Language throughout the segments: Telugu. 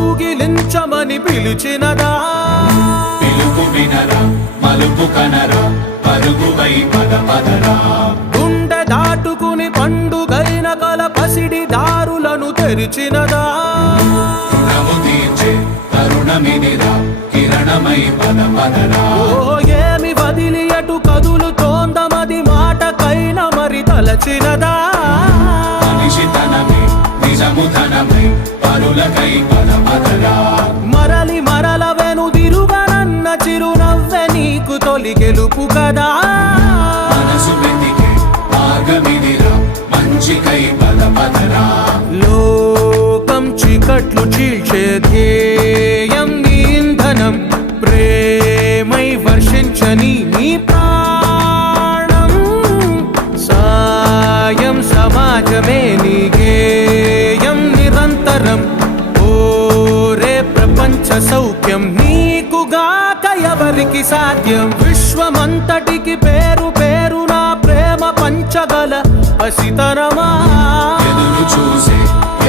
కౌగిలించమని పిలిచినదా పిలుపు వినరా మలుపు కనరా పరుగువై పద పదరా గుండె దాటుకుని పండుగైన కల పసిడి దారులను తెరిచినదా రుణము తీర్చే తరుణమిదిరా కిరణమై పద పదరా ఏమి వదిలి అటు కదులుతోందమది మాటకైన మరి తలచినదా మనిషితనమే నిజముతనమై పరులకై పద పదరా మరలి మరల వెనుదిరుగనన్న చిరునవ్వె నీకు తొలి గెలుపు కదా మనసు వెతికే మార్గమిదిరా మంచికై పద పదరా లోకం చీకట్లు చీల్చే ధ్యేయం నీ ఇంధనం ప్రేమై వర్షించని నీ ప్రాణం సాయం సమాజమే నీ గేయం నిరంతరం ఓరే ప్రపంచ సౌఖ్యం నీకుగాక ఎవరికి సాధ్యం విశ్వమంతటికి పేరు పేరు నా ప్రేమ పంచగల పసితరమా ఎదురు చూసే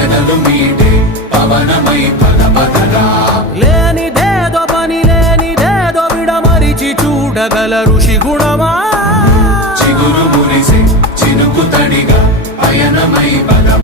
ఎదలు మీటే పవనమై పద పదరా లేనిదేదో పని లేనిదేదో విడమరిచి చూడగల ఋషి గుణమా చిగురు మురిసే చినుకు తడిగా పయనమై పద